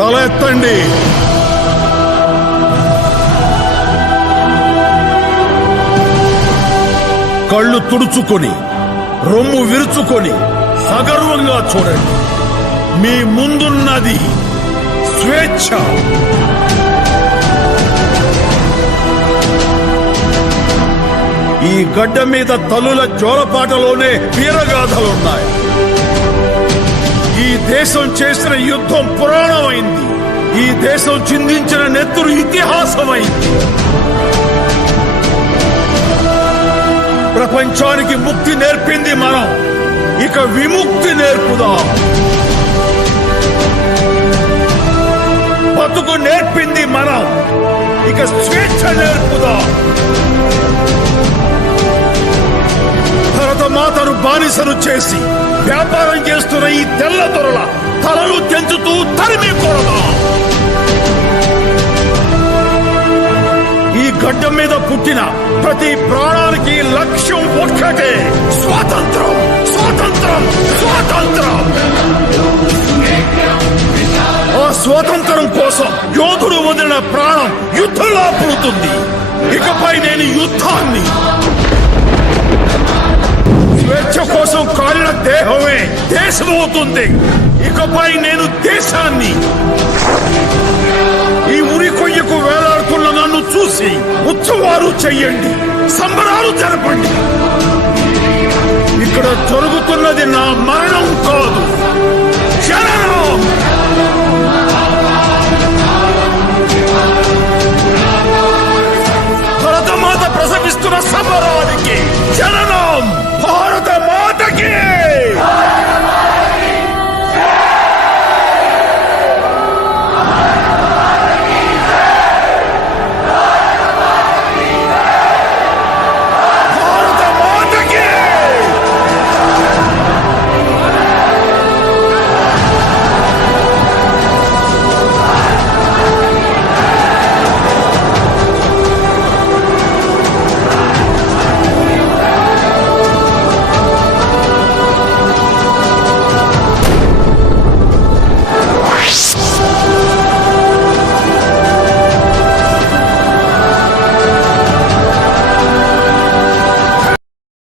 తల ఎత్తండి. కళ్ళు తుడుచుకొని రొమ్ము విరుచుకొని సగర్వంగా చూడండి. మీ ముందున్నది స్వేచ్ఛ. ఈ గడ్డ మీద తల్లుల జోలపాటలోనే వీరగాథలున్నాయి. ఈ దేశం చేసిన యుద్ధం పురాణమైంది. ఈ దేశం చిందించిన నెత్తురు ఇతిహాసమైంది. ప్రపంచానికి ముక్తి నేర్పింది మనం, ఇక విముక్తి నేర్పుదాం. బతుకు నేర్పింది మనం, ఇక స్వేచ్ఛ నేర్పుదాం. భరతమాతను బానిసను చేసి వ్యాపారం చేస్తున్న ఈ తెల్ల దొరల తలలు తెంచుతూ తరిమి కొడదాం. ఈ గడ్డ మీద పుట్టిన ప్రతి ప్రాణానికి లక్ష్యం ఒక్కటే, స్వాతంత్రం, స్వాతంత్రం, స్వాతంత్రం. ఆ స్వాతంత్రం కోసం యోధుడు వదిలిన ప్రాణం యుద్ధంలా పుడుతుంది. ఇకపై నేను యుద్ధాన్ని, స్వేచ్ఛ కోసం కాలిన దేహమే దేశమవుతుంది. ఇకపై నేను దేశాన్ని. ఈ ఉరి కొయ్యకు వేలాడుతున్న నన్ను చూసి ఉత్సవాలు చెయ్యండి, సంబరాలు జరపండి. ఇక్కడ జరుగుతున్నది నా మరణం కాదు, జననం.